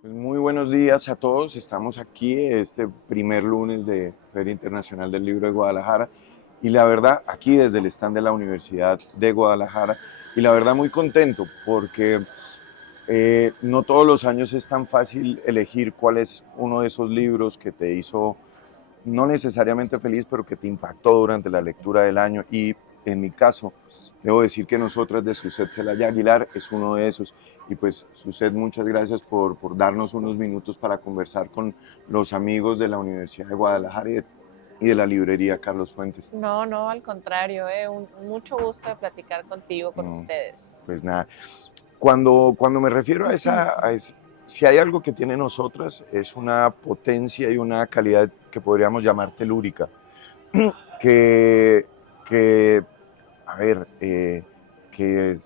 Pues muy buenos días a todos. Estamos aquí este primer lunes de Feria Internacional del Libro de Guadalajara y la verdad aquí desde el stand de la Universidad de Guadalajara y la verdad muy contento porque no todos los años es tan fácil elegir cuál es uno de esos libros que te hizo no necesariamente feliz, pero que te impactó durante la lectura del año. Y en mi caso, debo decir que Nosotras de Suzette Celaya Aguilar es uno de esos. Y pues, Suzette, muchas gracias por darnos unos minutos para conversar con los amigos de la Universidad de Guadalajara y de la librería Carlos Fuentes. No, no, al contrario, mucho gusto de platicar contigo, con Mm, ustedes. Pues nada, cuando me refiero si hay algo que tiene Nosotras, es una potencia y una calidad que podríamos llamar telúrica, que, que a ver, que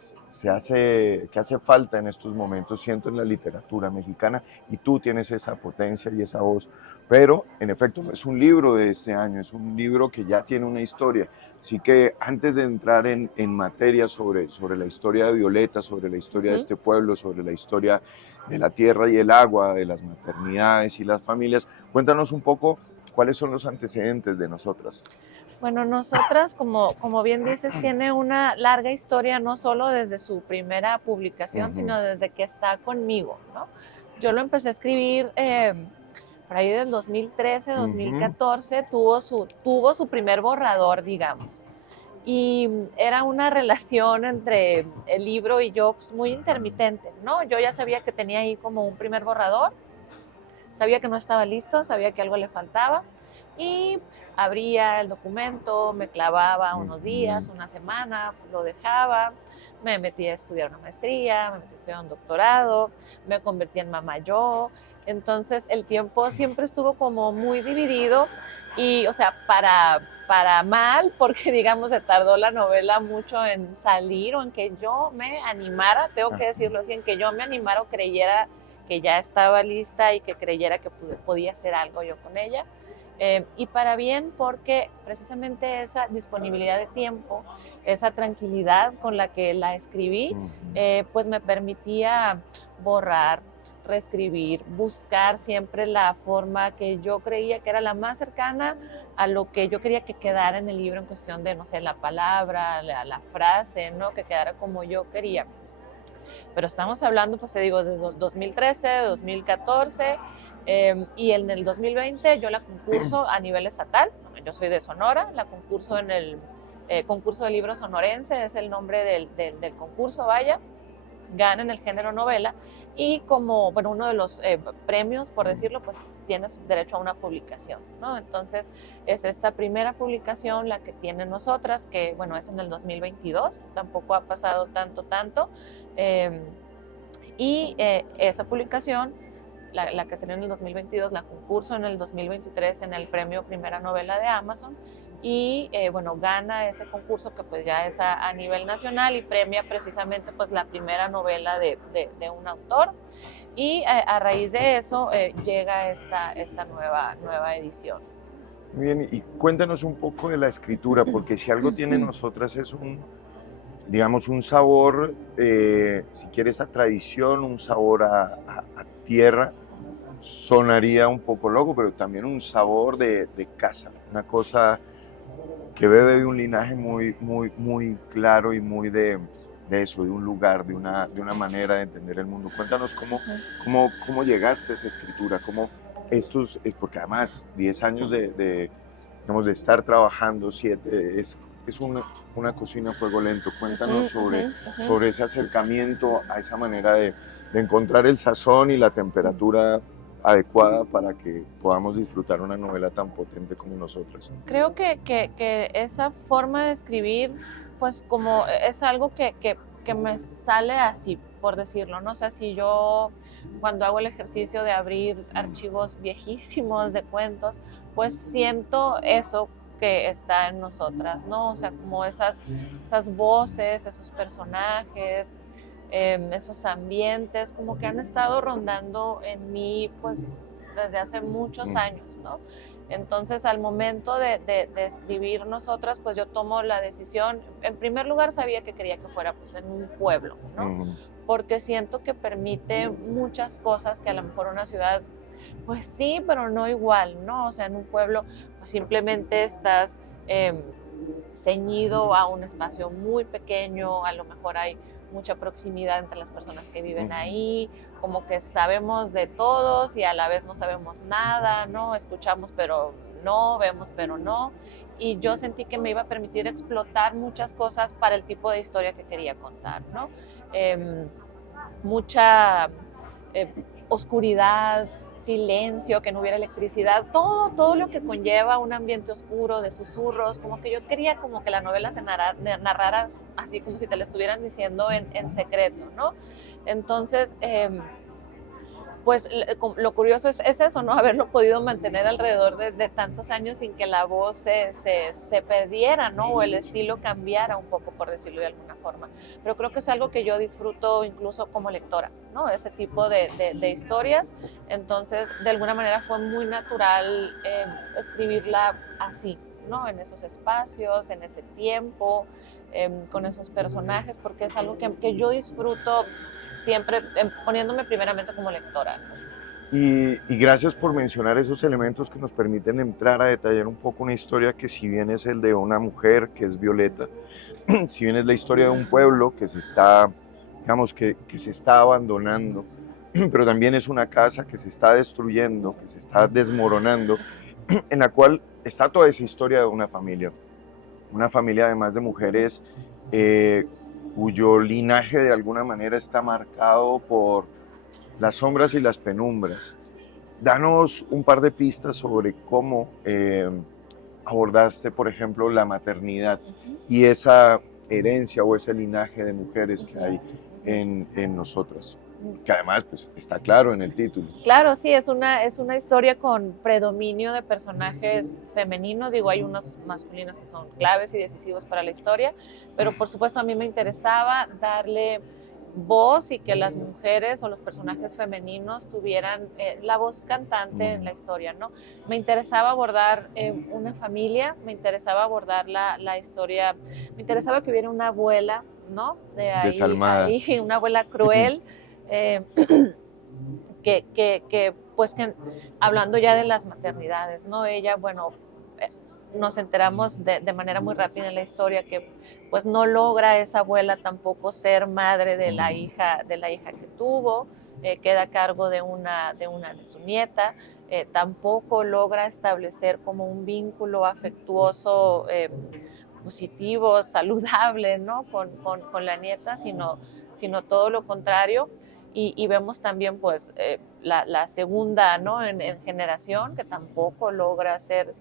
hace falta en estos momentos, siento, en la literatura mexicana, y tú tienes esa potencia y esa voz, pero en efecto no es un libro de este año, es un libro que ya tiene una historia. Así que antes de entrar en materia sobre la historia de Violeta, sobre la historia de Ujú. este pueblo, sobre la historia de la tierra y el agua, de las maternidades y las familias, cuéntanos un poco cuáles son los antecedentes de Nosotras. Bueno, nosotras, como bien dices, tiene una larga historia, no solo desde su primera publicación, Ujú, sino desde que está conmigo, ¿no? Yo lo empecé a escribir por ahí del 2013, ujú. 2014, tuvo su primer borrador, digamos. Y era una relación entre el libro y yo pues, muy intermitente, ¿no? Yo ya sabía que tenía ahí como un primer borrador, sabía que no estaba listo, sabía que algo le faltaba y abría el documento, me clavaba unos días, Ujú. una semana, lo dejaba, me metí a estudiar una maestría, me metí a estudiar un doctorado, me convertí en mamá yo. Entonces el tiempo siempre estuvo como muy dividido y, o sea, para mal, porque digamos se tardó la novela mucho en salir o en que yo me animara, tengo que Ajá. decirlo así, en que yo me animara o creyera que ya estaba lista y que creyera que podía hacer algo yo con ella. Y para bien porque precisamente esa disponibilidad de tiempo, esa tranquilidad con la que la escribí, Ujú. pues me permitía borrar, reescribir, buscar siempre la forma que yo creía que era la más cercana a lo que yo quería que quedara en el libro en cuestión de, no sé, la palabra, la frase, ¿no? Que quedara como yo quería. Pero estamos hablando, pues te digo, desde 2013, 2014, y en el 2020 yo la concurso a nivel estatal, yo soy de Sonora, la concurso en el concurso de libros sonorense, es el nombre del concurso, vaya, gana en el género novela y como, bueno, uno de los premios, por decirlo, pues tienes derecho a una publicación, ¿no? Entonces es esta primera publicación la que tienen nosotras, que bueno, es en el 2022, tampoco ha pasado tanto, eh, y esa publicación, la que salió en el 2022, la concurso en el 2023 en el premio Primera Novela de Amazon y bueno, gana ese concurso que pues ya es a nivel nacional y premia precisamente pues la primera novela de un autor y a raíz de eso llega esta nueva edición. Muy bien, y cuéntanos un poco de la escritura, porque si algo tiene Nosotras es digamos, un sabor, si quieres, a tradición, un sabor a tierra, sonaría un poco loco, pero también un sabor de casa, una cosa que bebe de un linaje muy claro y muy de eso, de un lugar, de una manera de entender el mundo. Cuéntanos cómo llegaste a esa escritura, porque además 10 años digamos, de estar trabajando, 7, es una cocina a fuego lento. Cuéntanos sobre ese acercamiento a esa manera de encontrar el sazón y la temperatura adecuada para que podamos disfrutar una novela tan potente como Nosotras. Creo que esa forma de escribir, pues como es algo que me sale así, por decirlo, ¿no? O sea, si yo cuando hago el ejercicio de abrir archivos viejísimos de cuentos, pues siento eso que está en nosotras, ¿no? O sea, como esas voces, esos personajes, esos ambientes, como que han estado rondando en mí, pues desde hace muchos Mm, años, ¿no? Entonces, al momento de escribir nosotras, pues yo tomo la decisión, en primer lugar sabía que quería que fuera pues en un pueblo, ¿no? mm, porque siento que permite muchas cosas que a lo mejor una ciudad, pues sí, pero no igual, ¿no? O sea, en un pueblo pues simplemente estás ceñido a un espacio muy pequeño, a lo mejor hay mucha proximidad entre las personas que viven ahí, como que sabemos de todos y a la vez no sabemos nada, ¿no? Escuchamos pero no, vemos pero no. Y yo sentí que me iba a permitir explotar muchas cosas para el tipo de historia que quería contar, ¿no? Eh, mucha eh, oscuridad, silencio, que no hubiera electricidad, todo lo que conlleva un ambiente oscuro, de susurros, como que yo quería como que la novela se narrara así como si te la estuvieran diciendo en secreto, ¿no? Entonces, pues lo curioso es eso, ¿no? Haberlo podido mantener alrededor de tantos años sin que la voz se perdiera, ¿no? O el estilo cambiara un poco, por decirlo de alguna forma. Pero creo que es algo que yo disfruto incluso como lectora, ¿no? Ese tipo de historias. Entonces, de alguna manera fue muy natural escribirla así, ¿no? En esos espacios, en ese tiempo, con esos personajes, porque es algo que yo disfruto siempre poniéndome primeramente como lectora, ¿no? Y gracias por mencionar esos elementos que nos permiten entrar a detallar un poco una historia que si bien es el de una mujer, que es Violeta, si bien es la historia de un pueblo que se está, digamos, que se está abandonando, pero también es una casa que se está destruyendo, que se está desmoronando, en la cual está toda esa historia de una familia además de mujeres cuyo linaje de alguna manera está marcado por las sombras y las penumbras. Danos un par de pistas sobre cómo abordaste, por ejemplo, la maternidad y esa herencia o ese linaje de mujeres que hay en nosotras, que además pues, está claro en el título. Claro, sí, es una historia con predominio de personajes femeninos, digo, hay unos masculinos que son claves y decisivos para la historia, pero por supuesto a mí me interesaba darle voz y que las mujeres o los personajes femeninos tuvieran la voz cantante en la historia, ¿no? Me interesaba abordar una familia, me interesaba abordar la historia, me interesaba que hubiera una abuela, ¿no? Desalmada. Una abuela cruel, eh, pues que hablando ya de las maternidades, ¿no? Ella, bueno, nos enteramos de manera muy rápida en la historia que pues no logra esa abuela tampoco ser madre de la hija que tuvo, queda a cargo de su nieta, tampoco logra establecer como un vínculo afectuoso positivo, saludable, ¿no? Con la nieta, sino todo lo contrario. Y vemos también pues la segunda, ¿no? En generación, que tampoco logra ser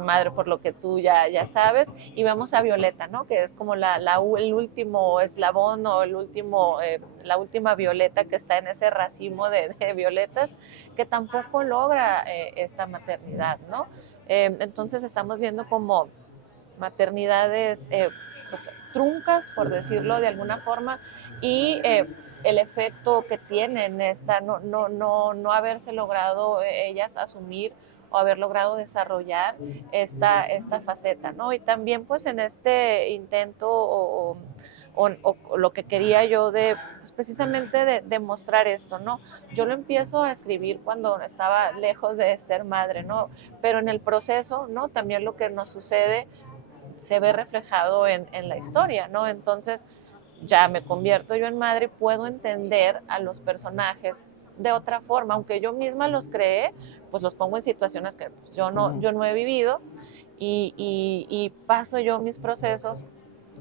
madre, por lo que tú ya sabes. Y vemos a Violeta, ¿no? Que es como el último eslabón o la última Violeta que está en ese racimo de violetas, que tampoco logra esta maternidad, ¿no? Entonces estamos viendo como maternidades pues, truncas, por decirlo de alguna forma, y el efecto que tienen no haberse logrado ellas asumir o haber logrado desarrollar esta faceta, ¿no? Y también pues en este intento o lo que quería yo pues, precisamente de mostrar esto, ¿no? Yo lo empiezo a escribir cuando estaba lejos de ser madre, ¿no? Pero en el proceso, ¿no? También lo que nos sucede se ve reflejado en la historia, ¿no? Entonces ya me convierto yo en madre, puedo entender a los personajes de otra forma, aunque yo misma los creé, pues los pongo en situaciones que pues, yo no he vivido y paso yo mis procesos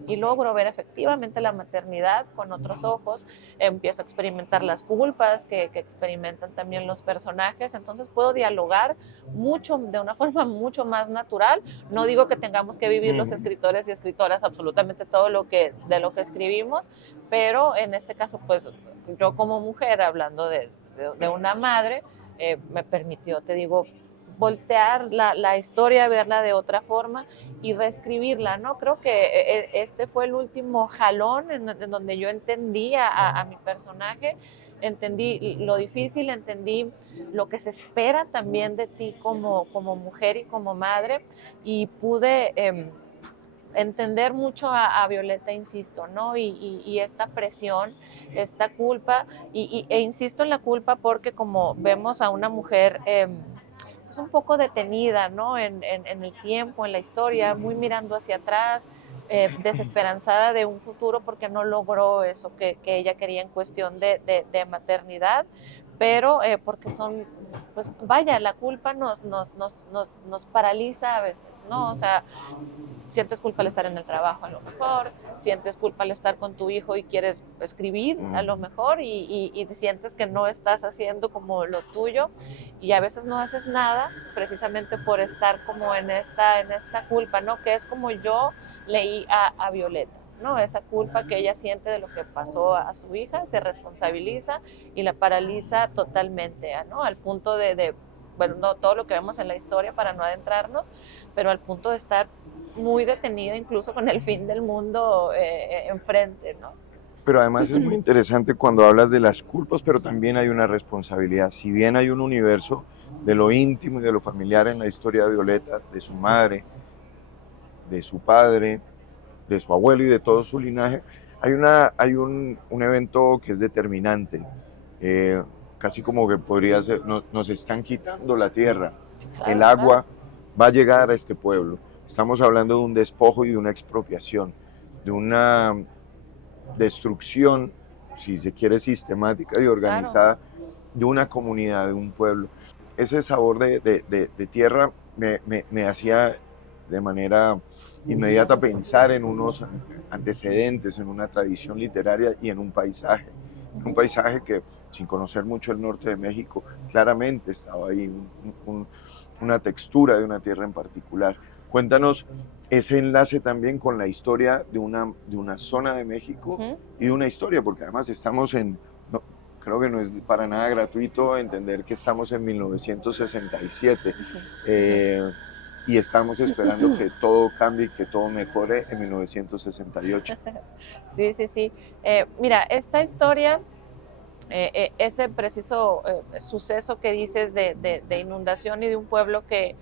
y logro ver efectivamente la maternidad con otros ojos, empiezo a experimentar las culpas que experimentan también los personajes, entonces puedo dialogar mucho, de una forma mucho más natural. No digo que tengamos que vivir los escritores y escritoras absolutamente todo de lo que escribimos, pero en este caso, pues yo como mujer, hablando de una madre, me permitió, te digo, voltear la historia, verla de otra forma y reescribirla, ¿no? Creo que este fue el último jalón en donde yo entendí a mi personaje, entendí lo difícil, entendí lo que se espera también de ti como mujer y como madre, y pude entender mucho a Violeta, insisto, ¿no? Y esta presión, esta culpa, e insisto en la culpa porque como vemos a una mujer pues un poco detenida, ¿no? En el tiempo, en la historia, muy mirando hacia atrás, desesperanzada de un futuro porque no logró eso que ella quería en cuestión de maternidad, pero porque son, pues vaya, la culpa nos paraliza a veces, ¿no? O sea, sientes culpa al estar en el trabajo a lo mejor, sientes culpa al estar con tu hijo y quieres escribir a lo mejor y sientes que no estás haciendo como lo tuyo y a veces no haces nada precisamente por estar como en esta culpa, ¿no? Que es como yo leí a Violeta, ¿no? Esa culpa que ella siente de lo que pasó a su hija, se responsabiliza y la paraliza totalmente, ¿no? Al punto bueno, no todo lo que vemos en la historia para no adentrarnos, pero al punto de estar muy detenida incluso con el fin del mundo enfrente, ¿no? Pero además es muy interesante cuando hablas de las culpas, pero también hay una responsabilidad. Si bien hay un universo de lo íntimo y de lo familiar en la historia de Violeta, de su madre, de su padre, de su abuelo y de todo su linaje, hay un evento que es determinante. Casi como que podría ser, nos están quitando la tierra. Claro, El agua claro. va a llegar a este pueblo. Estamos hablando de un despojo y de una expropiación, de una destrucción, si se quiere, sistemática y organizada, Claro. de una comunidad, de un pueblo. Ese sabor de tierra me hacía de manera inmediata pensar en unos antecedentes, en una tradición literaria y en un paisaje que, sin conocer mucho el norte de México, claramente estaba ahí, una textura de una tierra en particular. Cuéntanos ese enlace también con la historia de una zona de México y de una historia, porque además estamos creo que no es para nada gratuito entender que estamos en 1967 y estamos esperando que todo cambie y que todo mejore en 1968. Sí, sí, sí. Mira, esta historia, ese preciso suceso que dices de inundación y de un pueblo que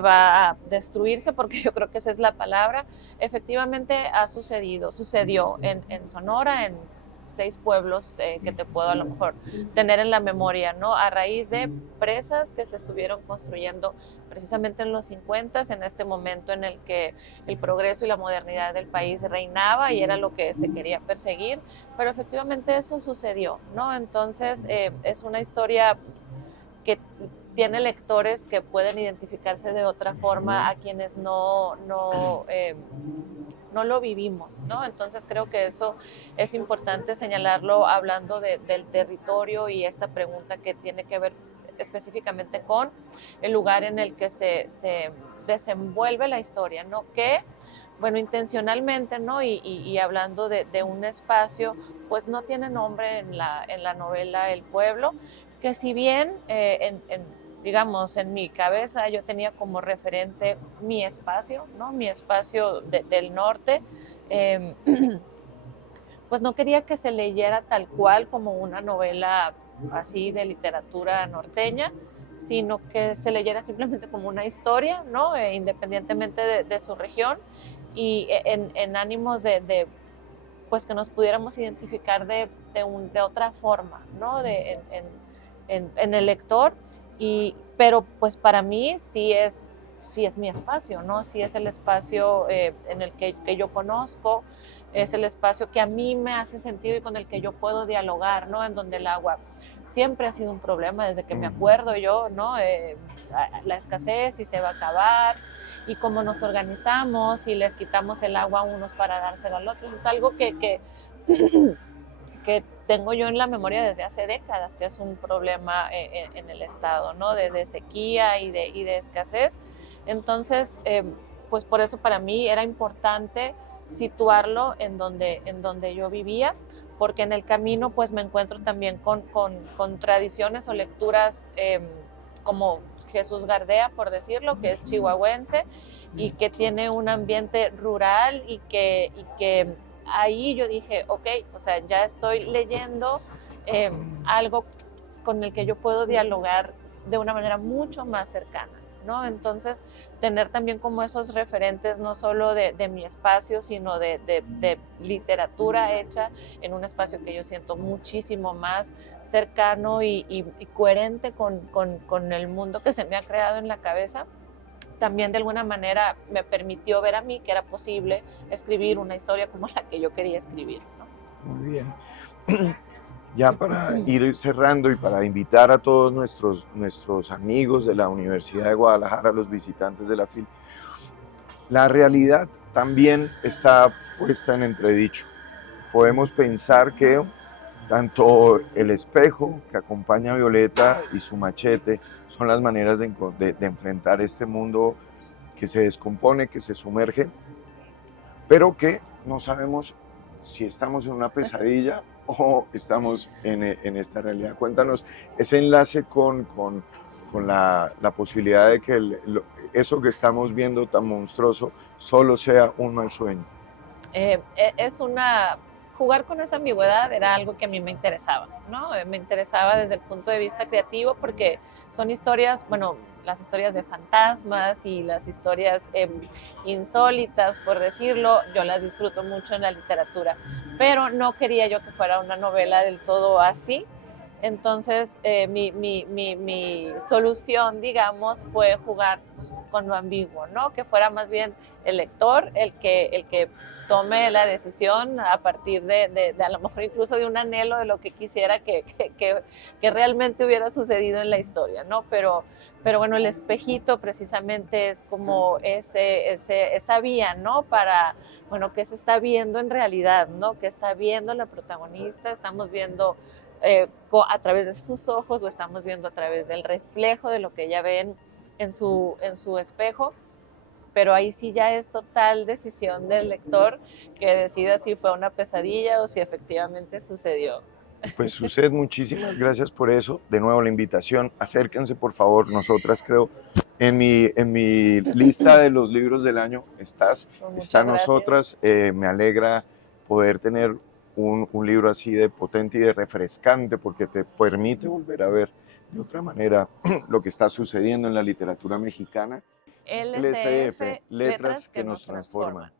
va a destruirse, porque yo creo que esa es la palabra, efectivamente sucedió en Sonora, en 6 pueblos que te puedo a lo mejor tener en la memoria, ¿no? A raíz de presas que se estuvieron construyendo precisamente en los 50, en este momento en el que el progreso y la modernidad del país reinaba y era lo que se quería perseguir, pero efectivamente eso sucedió, ¿no? Entonces es una historia que tiene lectores que pueden identificarse de otra forma a quienes no lo vivimos, ¿no? Entonces creo que eso es importante señalarlo hablando del territorio y esta pregunta que tiene que ver específicamente con el lugar en el que se desenvuelve la historia, ¿no? Que, bueno, intencionalmente, ¿no? Y hablando de un espacio, pues no tiene nombre en la novela El Pueblo, que si bien digamos, en mi cabeza yo tenía como referente mi espacio, ¿no? Mi espacio del norte, eh, pues no quería que se leyera tal cual como una novela así de literatura norteña, sino que se leyera simplemente como una historia, ¿no? Independientemente de su región y en ánimos pues que nos pudiéramos identificar de otra forma, ¿no? En el lector, pero pues para mí sí es mi espacio, ¿no? Sí es el espacio en el que yo conozco, es el espacio que a mí me hace sentido y con el que yo puedo dialogar, ¿no? En donde el agua siempre ha sido un problema desde que me acuerdo yo, ¿no? La escasez y se va a acabar y cómo nos organizamos y les quitamos el agua a unos para dárselo al otro. Eso es algo que tengo yo en la memoria desde hace décadas, que es un problema en el estado, ¿no? De sequía y de escasez. Entonces, pues por eso para mí era importante situarlo en donde yo vivía, porque en el camino pues me encuentro también con tradiciones o lecturas como Jesús Gardea, por decirlo, que es chihuahuense y que tiene un ambiente rural y que ahí yo dije, ok, o sea, ya estoy leyendo algo con el que yo puedo dialogar de una manera mucho más cercana. ¿no? Entonces, tener también como esos referentes, no solo de mi espacio, sino de literatura hecha en un espacio que yo siento muchísimo más cercano y coherente con el mundo que se me ha creado en la cabeza, también de alguna manera me permitió ver a mí que era posible escribir una historia como la que yo quería escribir, ¿no? Muy bien. Ya para ir cerrando y para invitar a todos nuestros amigos de la Universidad de Guadalajara, los visitantes de la FIL, la realidad también está puesta en entredicho. Podemos pensar que tanto el espejo que acompaña a Violeta y su machete son las maneras de enfrentar este mundo que se descompone, que se sumerge, pero que no sabemos si estamos en una pesadilla o estamos en esta realidad. Cuéntanos ese enlace con la posibilidad de que eso que estamos viendo tan monstruoso solo sea un mal sueño. Es una... Jugar con esa ambigüedad era algo que a mí me interesaba, ¿no? Me interesaba desde el punto de vista creativo porque son historias, bueno, las historias de fantasmas y las historias insólitas, por decirlo, yo las disfruto mucho en la literatura, pero no quería yo que fuera una novela del todo así. Entonces, mi solución, digamos, fue jugar pues, con lo ambiguo, ¿no? Que fuera más bien el lector el que tome la decisión a partir de a lo mejor incluso de un anhelo de lo que quisiera que realmente hubiera sucedido en la historia, ¿no? Pero bueno, el espejito precisamente es como esa vía, ¿no? Para, bueno, ¿qué se está viendo en realidad, ¿no? ¿Qué está viendo la protagonista? Estamos viendo a través de sus ojos o estamos viendo a través del reflejo de lo que ella ve en su espejo, pero ahí sí ya es total decisión del lector que decida si fue una pesadilla o si efectivamente sucedió. Pues Suset, muchísimas gracias por eso. De nuevo la invitación, acérquense por favor. Nosotras creo, en mi lista de los libros del año está Nosotras. Me alegra poder tener un libro así de potente y de refrescante porque te permite volver a ver de otra manera lo que está sucediendo en la literatura mexicana. LCF, letras que nos transforman.